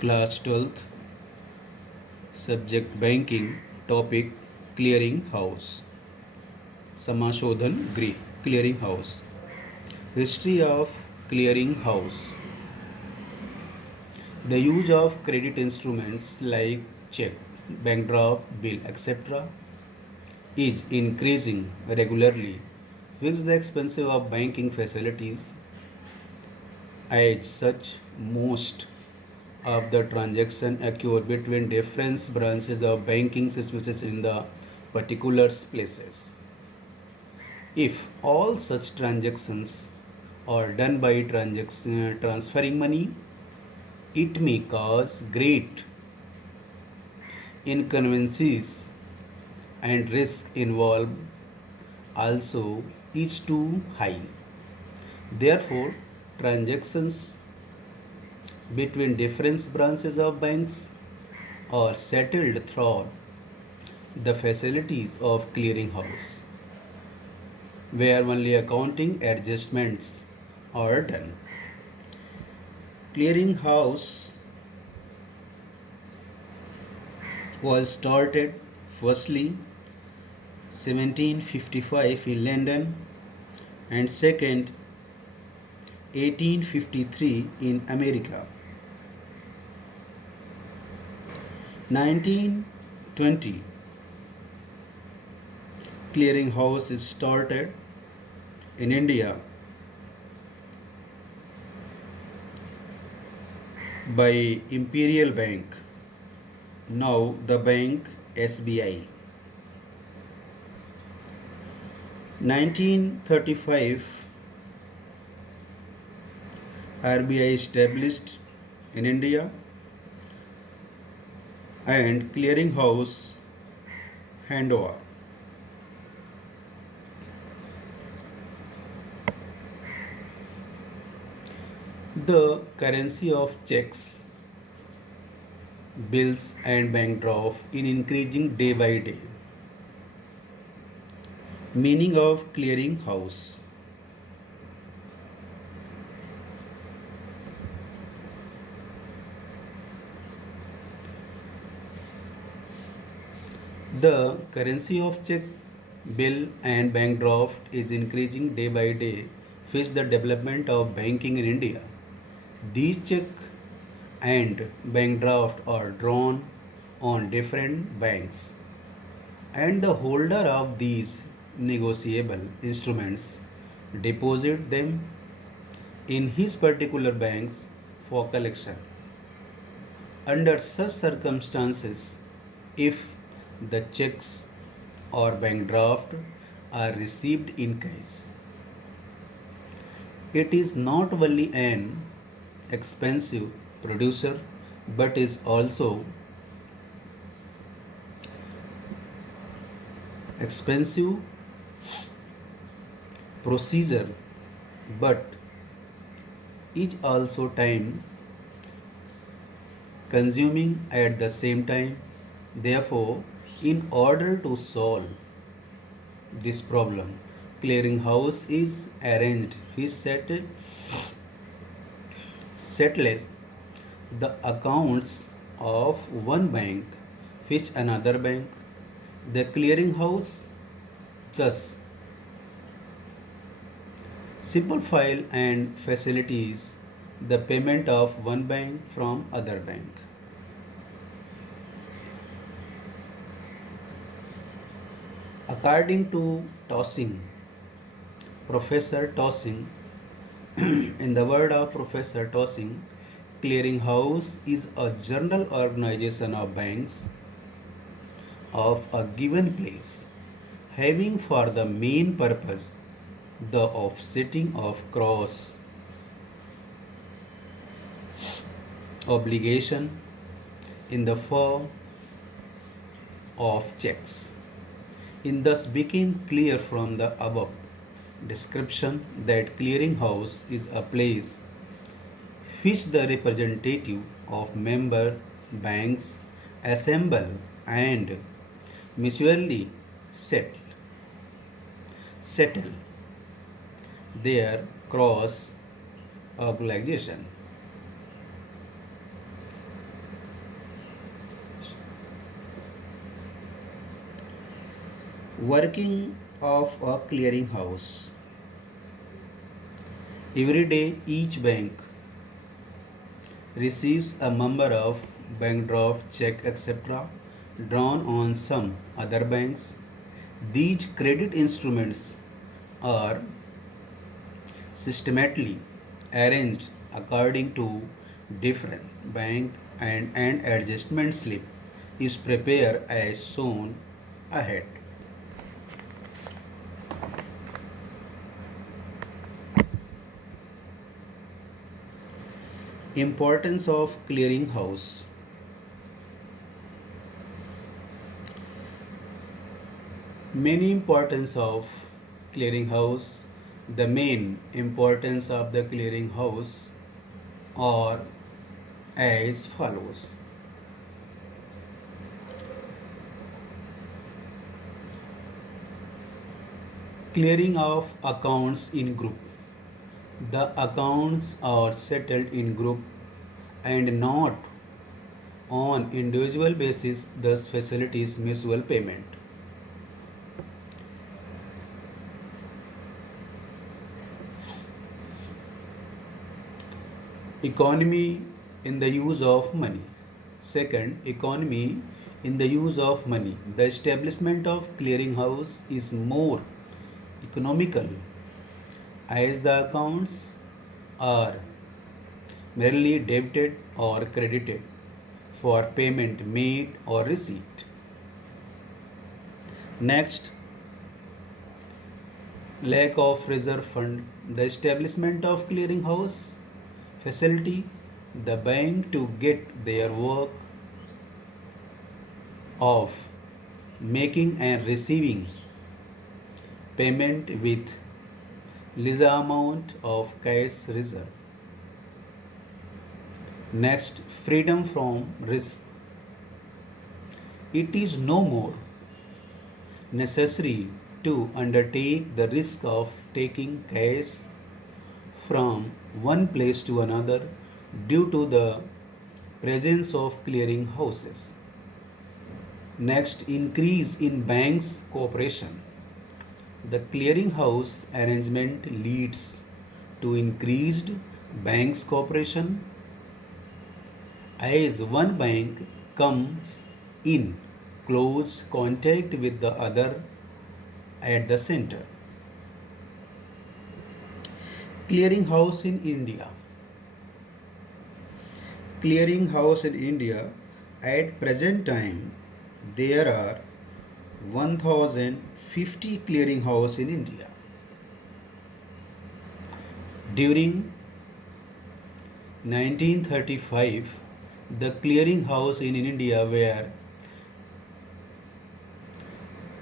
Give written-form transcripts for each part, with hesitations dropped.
Class 12th, Subject Banking, Topic Clearing House. Samashodhan Clearing House. History of Clearing House. The use of credit instruments like check, bank draft, bill, etc. is increasing regularly, which the expensive of banking facilities. As such, most of the transaction occur between different branches of banking institutions in the particular places. If all such transactions are done by transferring money, it may cause great inconveniences and risk involved also is too high. Therefore, transactions between different branches of banks are settled through the facilities of clearinghouse, where only accounting adjustments are done. Clearinghouse was started firstly 1755 in London and second 1853 in America. 1920 clearinghouse is started in India by Imperial Bank, now the bank SBI. 1935 RBI established in India and clearinghouse handover. The currency of checks, bills and bank draft in increasing day by day. Meaning of clearing house. The currency of check, bill and bank draft is increasing day by day with the development of banking in India. These check and bank draft are drawn on different banks, and the holder of these negotiable instruments deposit them in his particular banks for collection. Under such circumstances, if the checks or bank draft are received in cash, it is not only an expensive producer but is also expensive procedure but is also time consuming at the same time. Therefore, in order to solve this problem, clearinghouse is arranged which settles the accounts of one bank which another bank. The clearinghouse thus simplify and facilities the payment of one bank from other bank. According to Tossing, Professor Tossing, in the word of Professor Tossing, clearinghouse is a general organization of banks of a given place having for the main purpose the offsetting of cross obligation in the form of checks. It thus became clear from the above description that clearinghouse is a place which the representative of member banks assemble and mutually settle their cross obligation. Working of a clearinghouse. Every day, each bank receives a number of bank draft, check, etc., drawn on some other banks. These credit instruments are systematically arranged according to different bank and adjustment slip is prepared as shown ahead. Importance of clearinghouse. Many importance of clearinghouse. The main importance of the clearinghouse are as follows. Clearing of accounts in group. The accounts are settled in group and not on individual basis, thus facilitates mutual payment. Economy in the use of money. Second, economy in the use of money. The establishment of clearinghouse is more economical as the accounts are merely debited or credited for payment made or received. Next, lack of reserve fund. The establishment of clearinghouse facility the bank to get their work of making and receiving payment with lesser amount of cash reserve. Next, freedom from risk. It is no more necessary to undertake the risk of taking cash from one place to another due to the presence of clearing houses. Next, increase in banks cooperation. The clearinghouse arrangement leads to increased banks cooperation as one bank comes in close contact with the other at the center. Clearinghouse in India. Clearinghouse in India. At present time, there are 1050 clearinghouse in India. During 1935, the clearinghouse in India were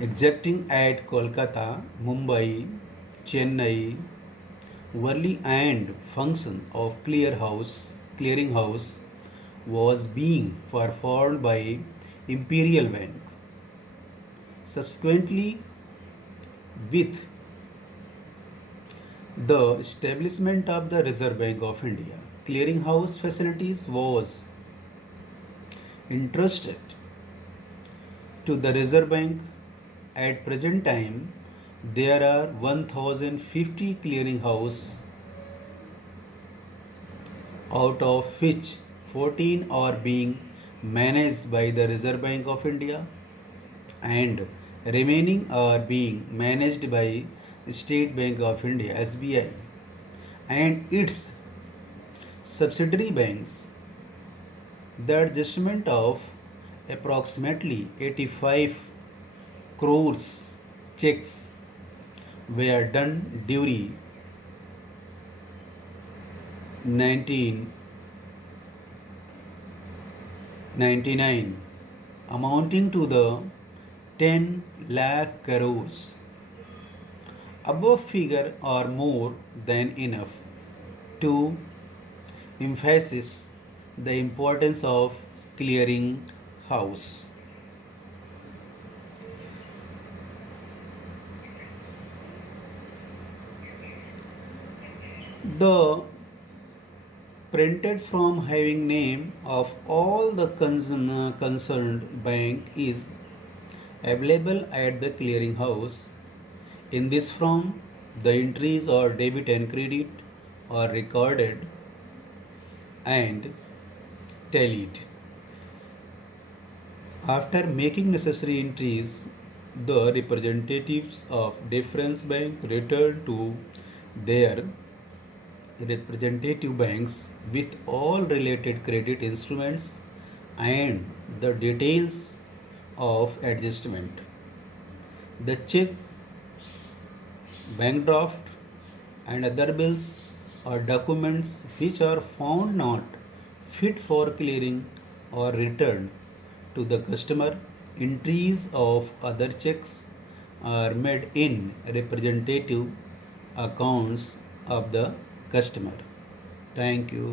exacting at Kolkata, Mumbai, Chennai, Worli, and function of clearinghouse was being performed by Imperial Bank. Subsequently, with the establishment of the Reserve Bank of India, clearinghouse facilities was entrusted to the Reserve Bank. At present time, there are 1050 clearinghouse, out of which 14 are being managed by the Reserve Bank of India and remaining are being managed by State Bank of India SBI and its subsidiary banks. The adjustment of approximately 85 crores checks were done during 1999 amounting to the 10 lakh crores. Above figure are more than enough to emphasize the importance of clearing house. The printed from having name of all the concerned bank is available at the clearinghouse. In this form, the entries or debit and credit are recorded and tallied. After making necessary entries, the representatives of different bank return to their representative banks with all related credit instruments and the details of adjustment. The check, bank draft, and other bills or documents which are found not fit for clearing or returned to the customer. Entries of other checks are made in representative accounts of the customer. Thank you.